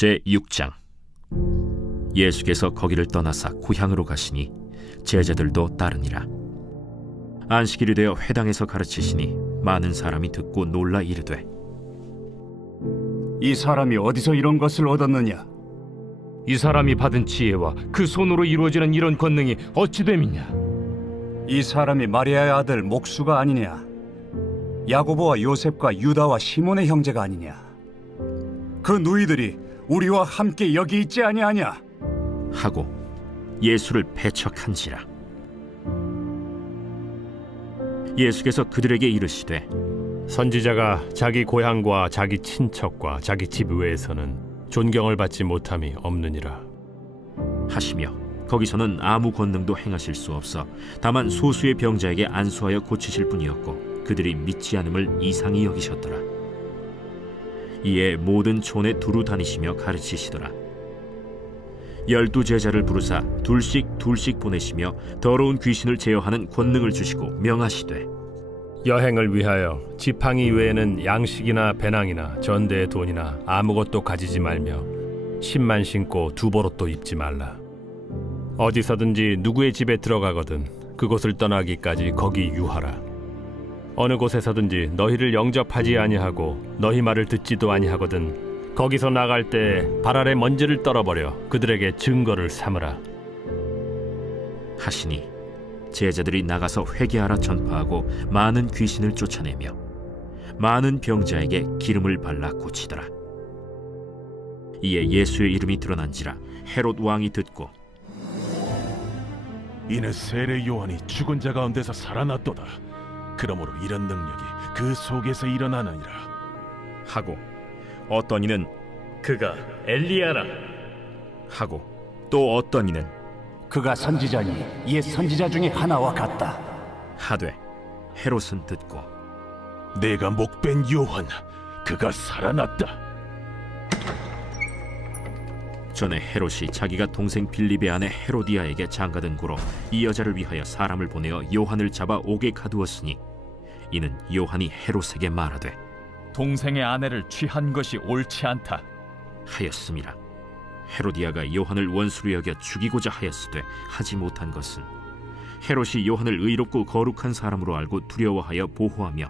제6장. 예수께서 거기를 떠나사 고향으로 가시니 제자들도 따르니라. 안식일이 되어 회당에서 가르치시니 많은 사람이 듣고 놀라 이르되, 이 사람이 어디서 이런 것을 얻었느냐? 이 사람이 받은 지혜와 그 손으로 이루어지는 이런 권능이 어찌 됨이냐? 이 사람이 마리아의 아들 목수가 아니냐? 야고보와 요셉과 유다와 시몬의 형제가 아니냐? 그 누이들이 우리와 함께 여기 있지 아니하냐? 하고 예수를 배척한지라. 예수께서 그들에게 이르시되, 선지자가 자기 고향과 자기 친척과 자기 집 외에서는 존경을 받지 못함이 없느니라. 하시며 거기서는 아무 권능도 행하실 수 없어 다만 소수의 병자에게 안수하여 고치실 뿐이었고 그들이 믿지 않음을 이상히 여기셨더라. 이에 모든 촌에 두루 다니시며 가르치시더라. 12 제자를 부르사 둘씩 보내시며 더러운 귀신을 제어하는 권능을 주시고 명하시되, 여행을 위하여 지팡이 외에는 양식이나 배낭이나 전대의 돈이나 아무것도 가지지 말며 신만 신고 두보롯도 입지 말라. 어디서든지 누구의 집에 들어가거든 그곳을 떠나기까지 거기 유하라. 어느 곳에서든지 너희를 영접하지 아니하고 너희 말을 듣지도 아니하거든 거기서 나갈 때 발 아래 먼지를 떨어버려 그들에게 증거를 삼으라. 하시니 제자들이 나가서 회개하라 전파하고 많은 귀신을 쫓아내며 많은 병자에게 기름을 발라 고치더라. 이에 예수의 이름이 드러난지라 헤롯 왕이 듣고, 이는 세례 요한이 죽은 자 가운데서 살아났도다. 그러므로 이런 능력이 그 속에서 일어나느니라 하고 어떤 이는 그가 엘리야라 하고 또 어떤 이는 그가 선지자니 옛 선지자 중에 하나와 같다. 하되, 헤롯은 듣고 내가 목벤 요한 그가 살아났다. 전에 헤롯이 자기가 동생 빌립의 아내 헤로디아에게 장가든 고로 이 여자를 위하여 사람을 보내어 요한을 잡아 옥에 가두었으니 이는 요한이 헤롯에게 말하되 동생의 아내를 취한 것이 옳지 않다 하였음이라. 헤로디아가 요한을 원수로 여겨 죽이고자 하였으되 하지 못한 것은 헤롯이 요한을 의롭고 거룩한 사람으로 알고 두려워하여 보호하며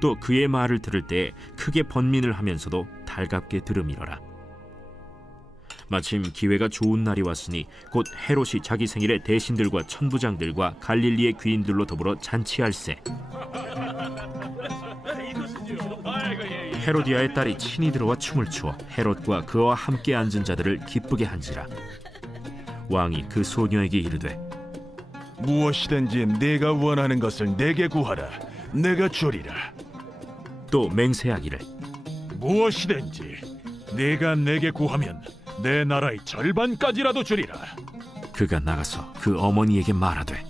또 그의 말을 들을 때에 크게 번민을 하면서도 달갑게 들음이러라. 마침 기회가 좋은 날이 왔으니 곧 헤롯이 자기 생일에 대신들과 천부장들과 갈릴리의 귀인들로 더불어 잔치할세. 헤로디아의 딸이 친히 들어와 춤을 추어 헤롯과 그와 함께 앉은 자들을 기쁘게 한지라. 왕이 그 소녀에게 이르되, 무엇이든지 내가 원하는 것을 내게 구하라. 내가 주리라. 또 맹세하기를, 무엇이든지 내가 내게 구하면 내 나라의 절반까지라도 주리라. 그가 나가서 그 어머니에게 말하되,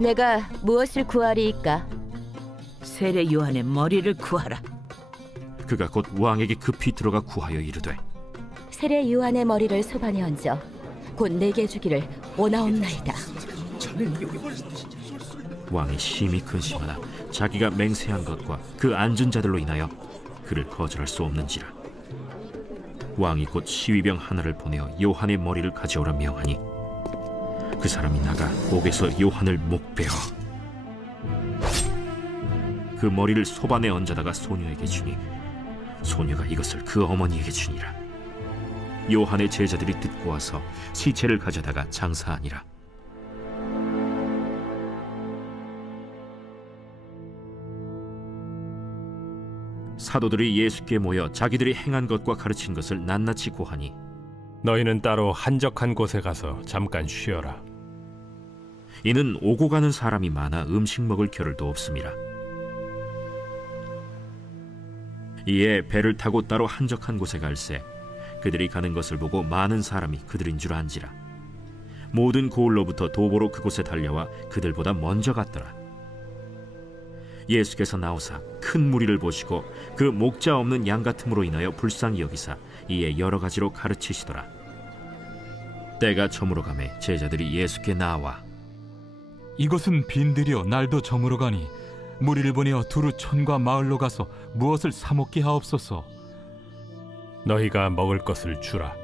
내가 무엇을 구하리이까? 세례 요한의 머리를 구하라. 그가 곧 왕에게 급히 들어가 구하여 이르되, 세례 요한의 머리를 소반에 얹어 곧 내게 주기를 원하옵나이다. 왕이 심히 근심하나 자기가 맹세한 것과 그 앉은 자들로 인하여 그를 거절할 수 없는지라. 왕이 곧 시위병 하나를 보내어 요한의 머리를 가져오라 명하니 그 사람이 나가 옥에서 요한을 목베어 그 머리를 소반에 얹어다가 소녀에게 주니 소녀가 이것을 그 어머니에게 주니라. 요한의 제자들이 듣고 와서 시체를 가져다가 장사하니라. 사도들이 예수께 모여 자기들이 행한 것과 가르친 것을 낱낱이 고하니 너희는 따로 한적한 곳에 가서 잠깐 쉬어라. 이는 오고 가는 사람이 많아 음식 먹을 겨를도 없음이라. 이에 배를 타고 따로 한적한 곳에 갈새 그들이 가는 것을 보고 많은 사람이 그들인 줄 안지라. 모든 고을로부터 도보로 그곳에 달려와 그들보다 먼저 갔더라. 예수께서 나오사 큰 무리를 보시고 그 목자 없는 양 같음으로 인하여 불쌍히 여기사 이에 여러 가지로 가르치시더라. 때가 저물어 가매 제자들이 예수께 나와 이것은 빈들이여 날도 저물어 가니 무리를 보내어 두루 촌과 마을로 가서 무엇을 사 먹게 하옵소서. 너희가 먹을 것을 주라.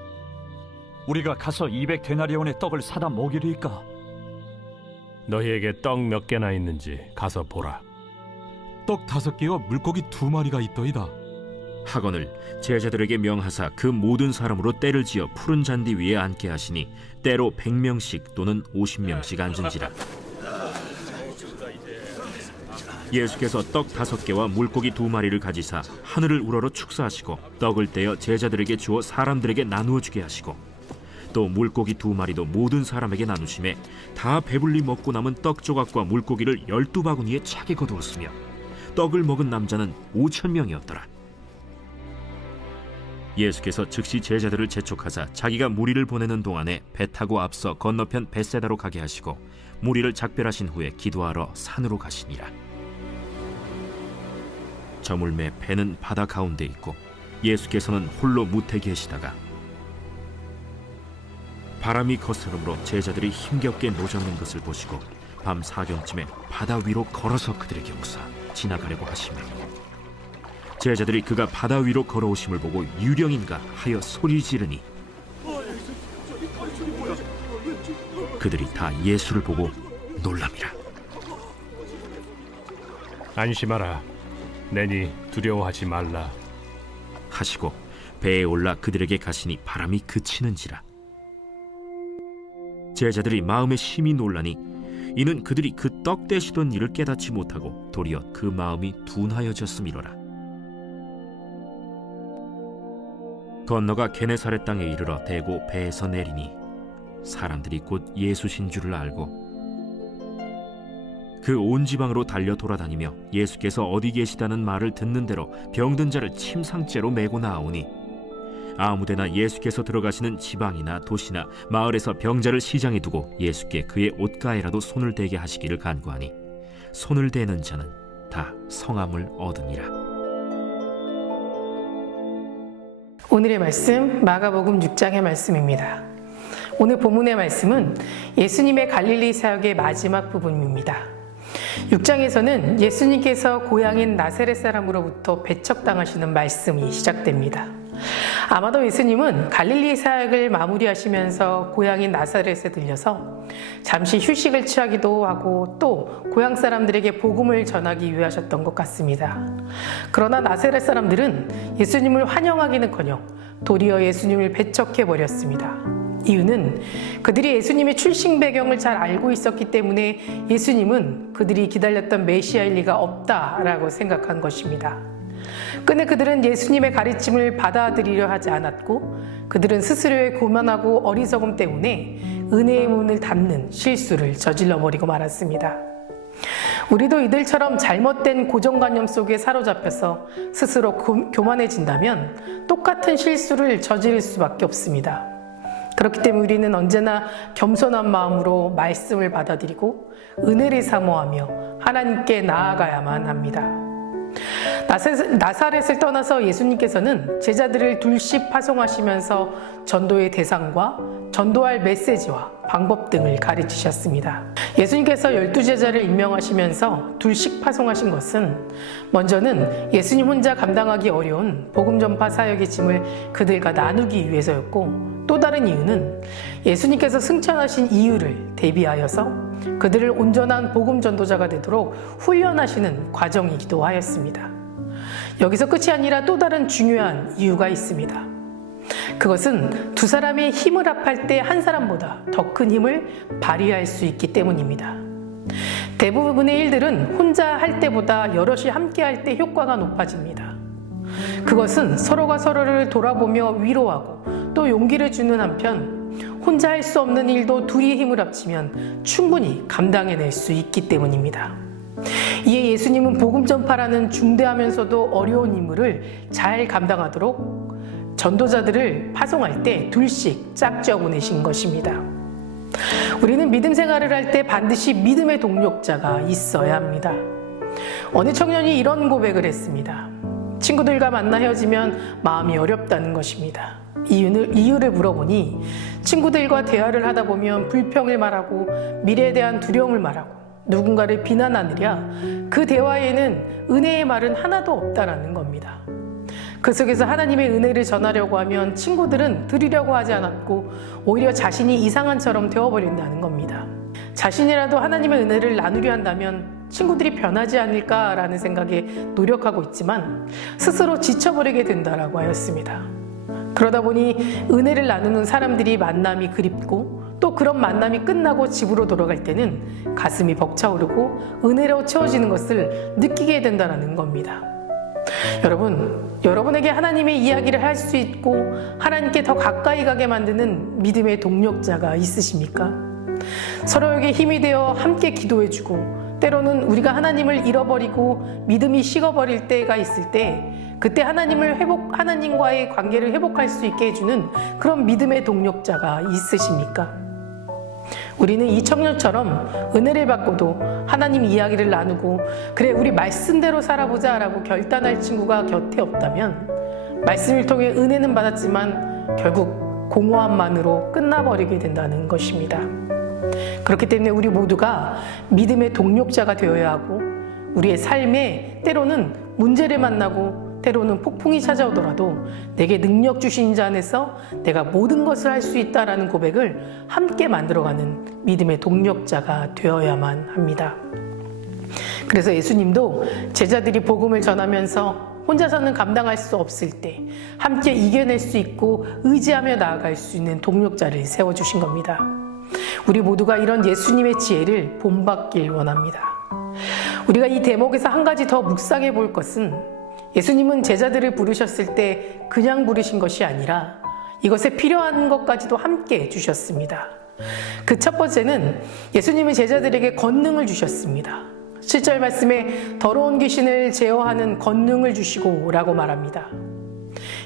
우리가 가서 200데나리온의 떡을 사다 먹이리까? 너희에게 떡 몇 개나 있는지 가서 보라. 떡 5개와 물고기 2마리가 있더이다. 하거늘 제자들에게 명하사 그 모든 사람으로 때를 지어 푸른 잔디 위에 앉게 하시니 때로 100명씩 또는 50명씩 앉은지라. 예수께서 떡 5개와 물고기 2마리를 가지사 하늘을 우러러 축사하시고 떡을 떼어 제자들에게 주어 사람들에게 나누어 주게 하시고 또 물고기 2마리도 모든 사람에게 나누심에 다 배불리 먹고 남은 떡 조각과 물고기를 12바구니에 차게 거두었으며 떡을 먹은 남자는 5,000명이었더라. 예수께서 즉시 제자들을 재촉하사 자기가 무리를 보내는 동안에 배 타고 앞서 건너편 벳세다로 가게 하시고 무리를 작별하신 후에 기도하러 산으로 가시니라. 저물매 배는 바다 가운데 있고 예수께서는 홀로 무태 계시다가 바람이 거스름으로 제자들이 힘겹게 노젓는 것을 보시고 밤 사경쯤에 바다 위로 걸어서 그들에게 오사 지나가려고 하시며 제자들이 그가 바다 위로 걸어오심을 보고 유령인가 하여 소리 지르니 그들이 다 예수를 보고 놀랍니다. 안심하라. 내니 두려워하지 말라. 하시고 배에 올라 그들에게 가시니 바람이 그치는지라. 제자들이 마음에 심히 놀라니 이는 그들이 그 떡 떼시던 일을 깨닫지 못하고 도리어 그 마음이 둔하여졌음이로라. 건너가 게네사렛 땅에 이르러 대고 배에서 내리니 사람들이 곧 예수신 줄을 알고 그 온 지방으로 달려 돌아다니며 예수께서 어디 계시다는 말을 듣는 대로 병든 자를 침상째로 메고 나오니 아무데나 예수께서 들어가시는 지방이나 도시나 마을에서 병자를 시장에 두고 예수께 그의 옷가에라도 손을 대게 하시기를 간구하니 손을 대는 자는 다 성함을 얻으니라. 오늘의 말씀 마가복음 6장의 말씀입니다. 오늘 본문의 말씀은 예수님의 갈릴리 사역의 마지막 부분입니다. 6장에서는 예수님께서 고향인 나사렛 사람으로부터 배척당하시는 말씀이 시작됩니다. 아마도 예수님은 갈릴리 사역을 마무리하시면서 고향인 나사렛에 들려서 잠시 휴식을 취하기도 하고 또 고향 사람들에게 복음을 전하기 위해 하셨던 것 같습니다. 그러나 나사렛 사람들은 예수님을 환영하기는커녕 도리어 예수님을 배척해버렸습니다. 이유는 그들이 예수님의 출신 배경을 잘 알고 있었기 때문에 예수님은 그들이 기다렸던 메시아일 리가 없다라고 생각한 것입니다. 근데 그들은 예수님의 가르침을 받아들이려 하지 않았고 그들은 스스로의 고만하고 어리석음 때문에 은혜의 문을 닫는 실수를 저질러버리고 말았습니다. 우리도 이들처럼 잘못된 고정관념 속에 사로잡혀서 스스로 교만해진다면 똑같은 실수를 저지를 수밖에 없습니다. 그렇기 때문에 우리는 언제나 겸손한 마음으로 말씀을 받아들이고 은혜를 사모하며 하나님께 나아가야만 합니다. 나사렛을 떠나서 예수님께서는 제자들을 둘씩 파송하시면서 전도의 대상과 전도할 메시지와 방법 등을 가르치셨습니다. 예수님께서 12제자를 임명하시면서 둘씩 파송하신 것은 먼저는 예수님 혼자 감당하기 어려운 복음 전파 사역의 짐을 그들과 나누기 위해서였고 또 다른 이유는 예수님께서 승천하신 이유를 대비하여서 그들을 온전한 복음 전도자가 되도록 훈련하시는 과정이기도 하였습니다. 여기서 끝이 아니라 또 다른 중요한 이유가 있습니다. 그것은 두 사람이 힘을 합할 때 한 사람보다 더 큰 힘을 발휘할 수 있기 때문입니다. 대부분의 일들은 혼자 할 때보다 여럿이 함께 할 때 효과가 높아집니다. 그것은 서로가 서로를 돌아보며 위로하고 또 용기를 주는 한편 혼자 할 수 없는 일도 둘이 힘을 합치면 충분히 감당해낼 수 있기 때문입니다. 이에 예수님은 복음 전파라는 중대하면서도 어려운 임무를 잘 감당하도록 전도자들을 파송할 때 둘씩 짝지어 보내신 것입니다. 우리는 믿음 생활을 할 때 반드시 믿음의 동력자가 있어야 합니다. 어느 청년이 이런 고백을 했습니다. 친구들과 만나 헤어지면 마음이 어렵다는 것입니다. 이유를 물어보니 친구들과 대화를 하다 보면 불평을 말하고 미래에 대한 두려움을 말하고 누군가를 비난하느랴 그 대화에는 은혜의 말은 하나도 없다라는 겁니다. 그 속에서 하나님의 은혜를 전하려고 하면 친구들은 들으려고 하지 않았고 오히려 자신이 이상한처럼 되어버린다는 겁니다. 자신이라도 하나님의 은혜를 나누려 한다면 친구들이 변하지 않을까라는 생각에 노력하고 있지만 스스로 지쳐버리게 된다라고 하였습니다. 그러다 보니 은혜를 나누는 사람들이 만남이 그립고 또 그런 만남이 끝나고 집으로 돌아갈 때는 가슴이 벅차오르고 은혜로 채워지는 것을 느끼게 된다는 겁니다. 여러분에게 하나님의 이야기를 할 수 있고 하나님께 더 가까이 가게 만드는 믿음의 동력자가 있으십니까? 서로에게 힘이 되어 함께 기도해주고 때로는 우리가 하나님을 잃어버리고 믿음이 식어버릴 때가 있을 때 그때 하나님과의 관계를 회복할 수 있게 해주는 그런 믿음의 동력자가 있으십니까? 우리는 이 청년처럼 은혜를 받고도 하나님 이야기를 나누고 그래 우리 말씀대로 살아보자 라고 결단할 친구가 곁에 없다면 말씀을 통해 은혜는 받았지만 결국 공허함만으로 끝나버리게 된다는 것입니다. 그렇기 때문에 우리 모두가 믿음의 동력자가 되어야 하고 우리의 삶에 때로는 문제를 만나고 때로는 폭풍이 찾아오더라도 내게 능력 주신 자 안에서 내가 모든 것을 할 수 있다라는 고백을 함께 만들어가는 믿음의 동력자가 되어야만 합니다. 그래서 예수님도 제자들이 복음을 전하면서 혼자서는 감당할 수 없을 때 함께 이겨낼 수 있고 의지하며 나아갈 수 있는 동력자를 세워주신 겁니다. 우리 모두가 이런 예수님의 지혜를 본받길 원합니다. 우리가 이 대목에서 한 가지 더 묵상해 볼 것은 예수님은 제자들을 부르셨을 때 그냥 부르신 것이 아니라 이것에 필요한 것까지도 함께 주셨습니다. 그 첫 번째는 예수님은 제자들에게 권능을 주셨습니다. 7절 말씀에 더러운 귀신을 제어하는 권능을 주시고 라고 말합니다.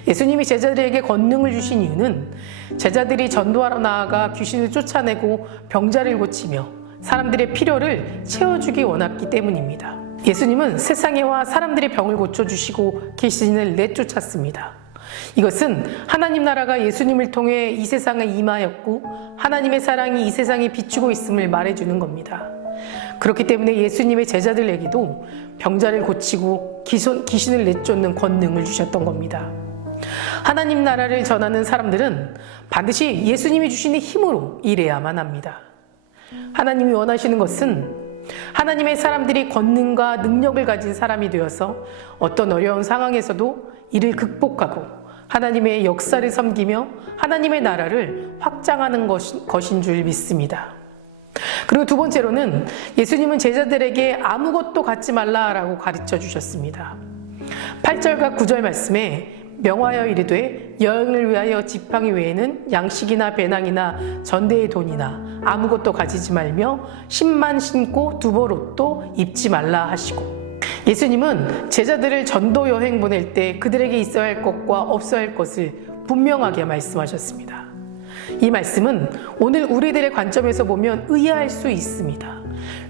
예수님이 제자들에게 권능을 주신 이유는 제자들이 전도하러 나아가 귀신을 쫓아내고 병자를 고치며 사람들의 필요를 채워주기 원했기 때문입니다. 예수님은 세상에 와 사람들의 병을 고쳐주시고 귀신을 내쫓았습니다. 이것은 하나님 나라가 예수님을 통해 이 세상에 임하였고 하나님의 사랑이 이 세상에 비추고 있음을 말해주는 겁니다. 그렇기 때문에 예수님의 제자들에게도 병자를 고치고 귀신을 내쫓는 권능을 주셨던 겁니다. 하나님 나라를 전하는 사람들은 반드시 예수님이 주시는 힘으로 일해야만 합니다. 하나님이 원하시는 것은 하나님의 사람들이 권능과 능력을 가진 사람이 되어서 어떤 어려운 상황에서도 이를 극복하고 하나님의 역사를 섬기며 하나님의 나라를 확장하는 것인 줄 믿습니다. 그리고 두 번째로는 예수님은 제자들에게 아무것도 갖지 말라라고 가르쳐 주셨습니다. 8절과 9절 말씀에 명하여 이르되 여행을 위하여 지팡이 외에는 양식이나 배낭이나 전대의 돈이나 아무것도 가지지 말며 신만 신고 두벌 옷도 입지 말라 하시고 예수님은 제자들을 전도 여행 보낼 때 그들에게 있어야 할 것과 없어야 할 것을 분명하게 말씀하셨습니다. 이 말씀은 오늘 우리들의 관점에서 보면 의아할 수 있습니다.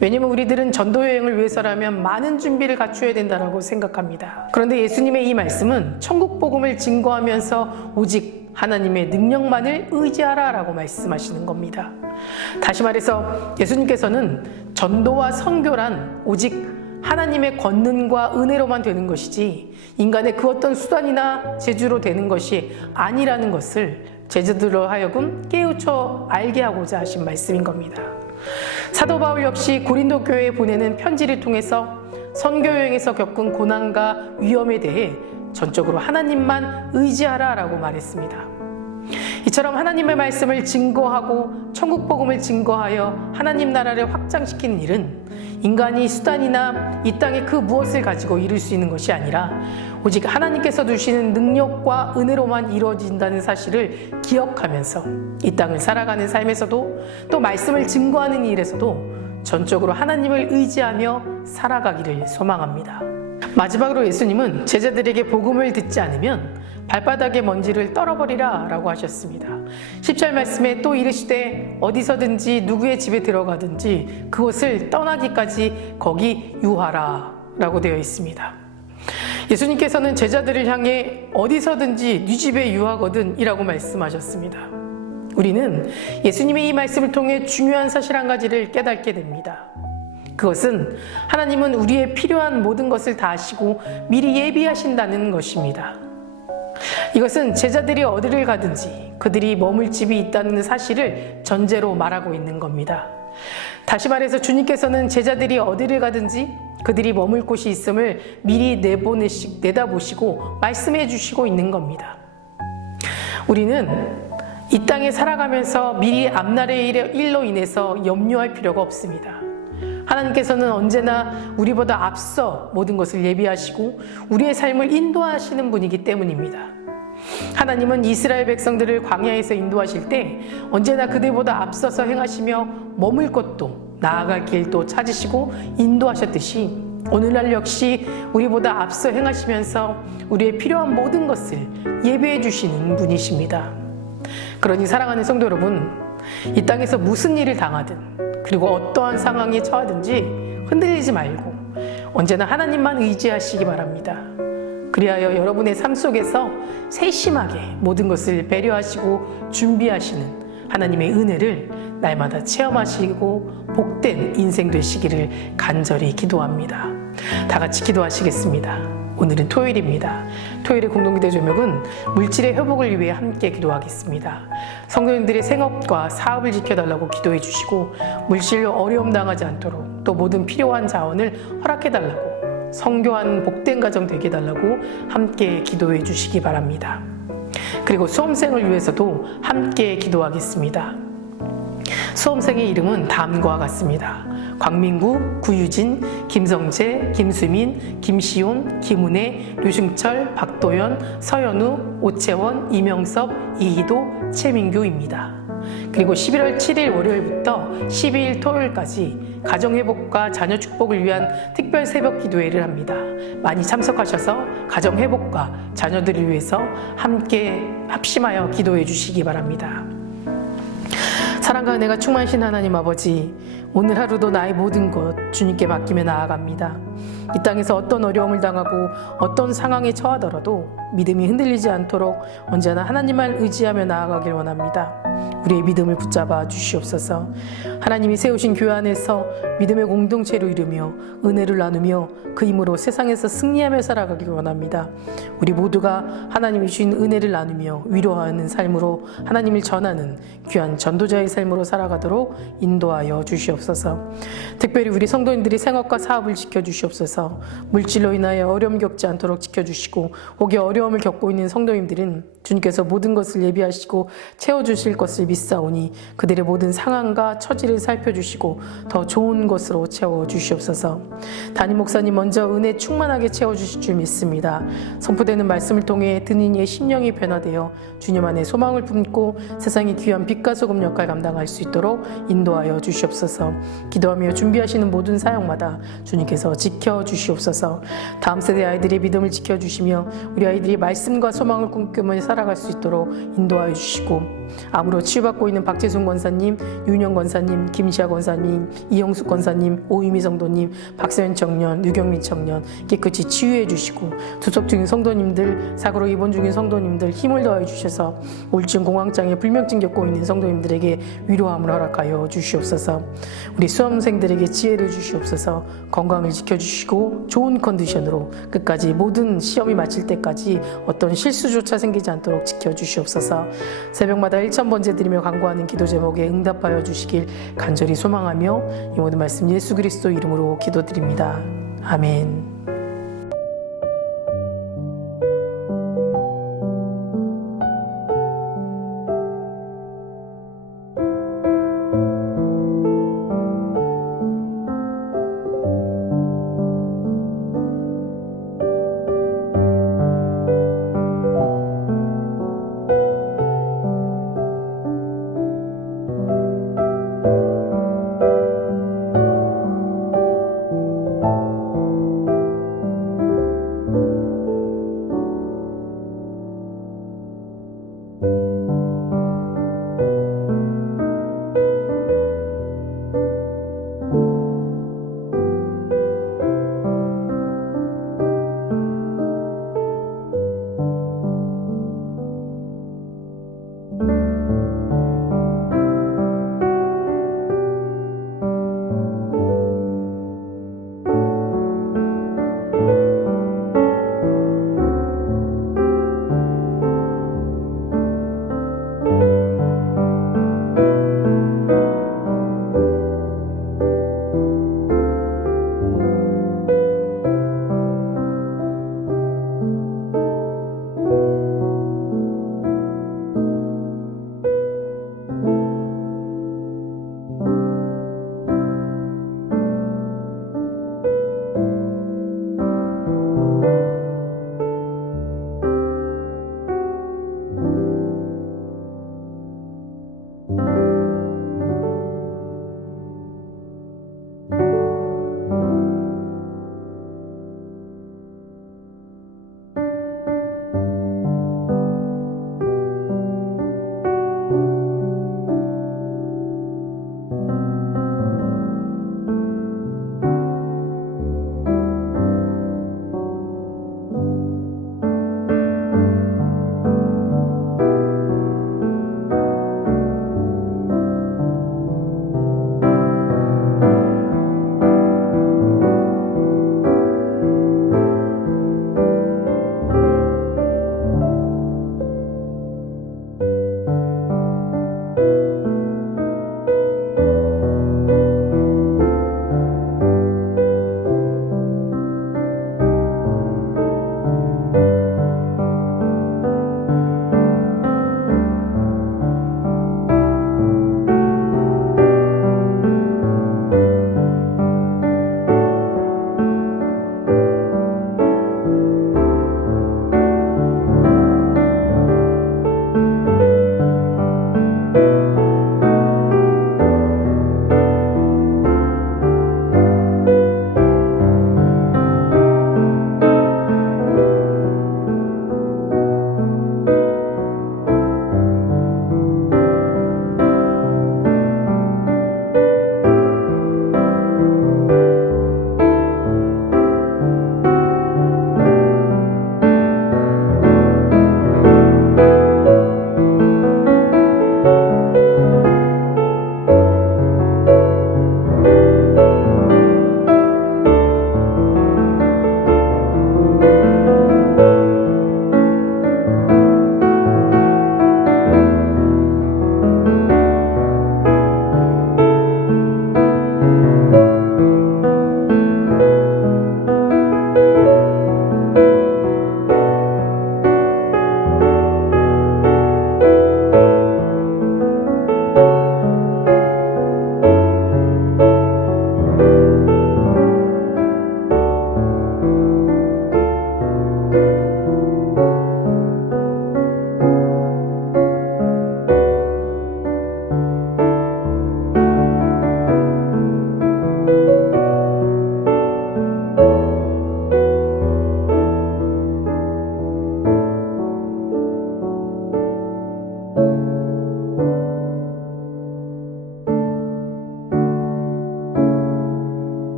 왜냐하면 우리들은 전도 여행을 위해서라면 많은 준비를 갖춰야 된다고 생각합니다. 그런데 예수님의 이 말씀은 천국 복음을 증거하면서 오직 하나님의 능력만을 의지하라 라고 말씀하시는 겁니다. 다시 말해서 예수님께서는 전도와 선교란 오직 하나님의 권능과 은혜로만 되는 것이지 인간의 그 어떤 수단이나 재주로 되는 것이 아니라는 것을 제자들로 하여금 깨우쳐 알게 하고자 하신 말씀인 겁니다. 사도 바울 역시 고린도 교회에 보내는 편지를 통해서 선교 여행에서 겪은 고난과 위험에 대해 전적으로 하나님만 의지하라 라고 말했습니다. 이처럼 하나님의 말씀을 증거하고 천국 복음을 증거하여 하나님 나라를 확장시키는 일은 인간이 수단이나 이 땅의 그 무엇을 가지고 이룰 수 있는 것이 아니라 오직 하나님께서 주시는 능력과 은혜로만 이루어진다는 사실을 기억하면서 이 땅을 살아가는 삶에서도 또 말씀을 증거하는 일에서도 전적으로 하나님을 의지하며 살아가기를 소망합니다. 마지막으로 예수님은 제자들에게 복음을 듣지 않으면 발바닥의 먼지를 떨어버리라 라고 하셨습니다. 10절 말씀에 또 이르시되 어디서든지 누구의 집에 들어가든지 그곳을 떠나기까지 거기 유하라 라고 되어 있습니다. 예수님께서는 제자들을 향해 어디서든지 네 집에 유하거든 이라고 말씀하셨습니다. 우리는 예수님의 이 말씀을 통해 중요한 사실 한 가지를 깨닫게 됩니다. 그것은 하나님은 우리의 필요한 모든 것을 다 아시고 미리 예비하신다는 것입니다. 이것은 제자들이 어디를 가든지 그들이 머물 집이 있다는 사실을 전제로 말하고 있는 겁니다. 다시 말해서 주님께서는 제자들이 어디를 가든지 그들이 머물 곳이 있음을 미리 내다보시고 말씀해 주시고 있는 겁니다. 우리는 이 땅에 살아가면서 미리 앞날의 일로 인해서 염려할 필요가 없습니다. 하나님께서는 언제나 우리보다 앞서 모든 것을 예비하시고 우리의 삶을 인도하시는 분이기 때문입니다. 하나님은 이스라엘 백성들을 광야에서 인도하실 때 언제나 그들보다 앞서서 행하시며 머물 곳도 나아갈 길도 찾으시고 인도하셨듯이 오늘날 역시 우리보다 앞서 행하시면서 우리의 필요한 모든 것을 예비해 주시는 분이십니다. 그러니 사랑하는 성도 여러분, 이 땅에서 무슨 일을 당하든 그리고 어떠한 상황에 처하든지 흔들리지 말고 언제나 하나님만 의지하시기 바랍니다. 그리하여 여러분의 삶 속에서 세심하게 모든 것을 배려하시고 준비하시는 하나님의 은혜를 날마다 체험하시고 복된 인생 되시기를 간절히 기도합니다. 다 같이 기도하시겠습니다. 오늘은 토요일입니다. 토요일의 공동기도 제목은 물질의 회복을 위해 함께 기도하겠습니다. 성도님들의 생업과 사업을 지켜달라고 기도해 주시고 물질로 어려움 당하지 않도록 또 모든 필요한 자원을 허락해 달라고 성교한 복된 가정 되게 해달라고 함께 기도해 주시기 바랍니다. 그리고 수험생을 위해서도 함께 기도하겠습니다. 수험생의 이름은 다음과 같습니다. 광민구, 구유진, 김성재, 김수민, 김시온, 김은혜, 류승철, 박도연, 서현우, 오채원, 이명섭, 이희도, 최민규입니다. 그리고 11월 7일 월요일부터 12일 토요일까지 가정회복과 자녀축복을 위한 특별 새벽 기도회를 합니다. 많이 참석하셔서 가정회복과 자녀들을 위해서 함께 합심하여 기도해 주시기 바랍니다. 사랑과 은혜가 충만하신 하나님 아버지, 오늘 하루도 나의 모든 것 주님께 맡기며 나아갑니다. 이 땅에서 어떤 어려움을 당하고 어떤 상황에 처하더라도 믿음이 흔들리지 않도록 언제나 하나님만 의지하며 나아가길 원합니다. 우리의 믿음을 붙잡아 주시옵소서. 하나님이 세우신 교회 안에서 믿음의 공동체로 이루며 은혜를 나누며 그 힘으로 세상에서 승리하며 살아가길 원합니다. 우리 모두가 하나님이 주신 은혜를 나누며 위로하는 삶으로 하나님을 전하는 귀한 전도자의 삶으로 살아가도록 인도하여 주시옵소서. 특별히 우리 성도님들이 생업과 사업을 지켜주시옵소서. 물질로 인하여 어려움 겪지 않도록 지켜주시고 혹여 어려움을 겪고 있는 성도님들은 주님께서 모든 것을 예비하시고 채워주실 것을 믿사오니 그들의 모든 상황과 처지를 살펴주시고 더 좋은 것으로 채워주시옵소서. 담임 목사님 먼저 은혜 충만하게 채워주실 줄 믿습니다. 선포되는 말씀을 통해 듣는 이의 심령이 변화되어 주님 안에 소망을 품고 세상의 귀한 빛과 소금 역할 감당할 수 있도록 인도하여 주시옵소서. 기도하며 준비하시는 모든 사역마다 주님께서 지켜주시옵소서. 다음 세대 아이들의 믿음을 지켜주시며 우리 아이들이 말씀과 소망을 꿈꾸며 살아갈 수 있도록 인도하여 주시고 암으로 치유받고 있는 박재순 권사님, 윤영 권사님, 김시아 권사님, 이영숙 권사님, 오유미 성도님, 박세현 청년, 유경민 청년 깨끗이 치유해 주시고 투석 중인 성도님들, 사고로 입원 중인 성도님들 힘을 더해 주셔서 우울증, 공황장애, 불면증 겪고 있는 성도님들에게 위로함을 허락하여 주시옵소서. 우리 수험생들에게 지혜를 주시옵소서. 건강을 지켜주시고 좋은 컨디션으로 끝까지 모든 시험이 마칠 때까지 어떤 실수조차 생기지 않도록 지켜주시옵소서. 새벽마다 1000번째 드리며 간구하는 기도 제목에 응답하여 주시길 간절히 소망하며 이 모든 말씀 예수 그리스도 이름으로 기도드립니다. 아멘.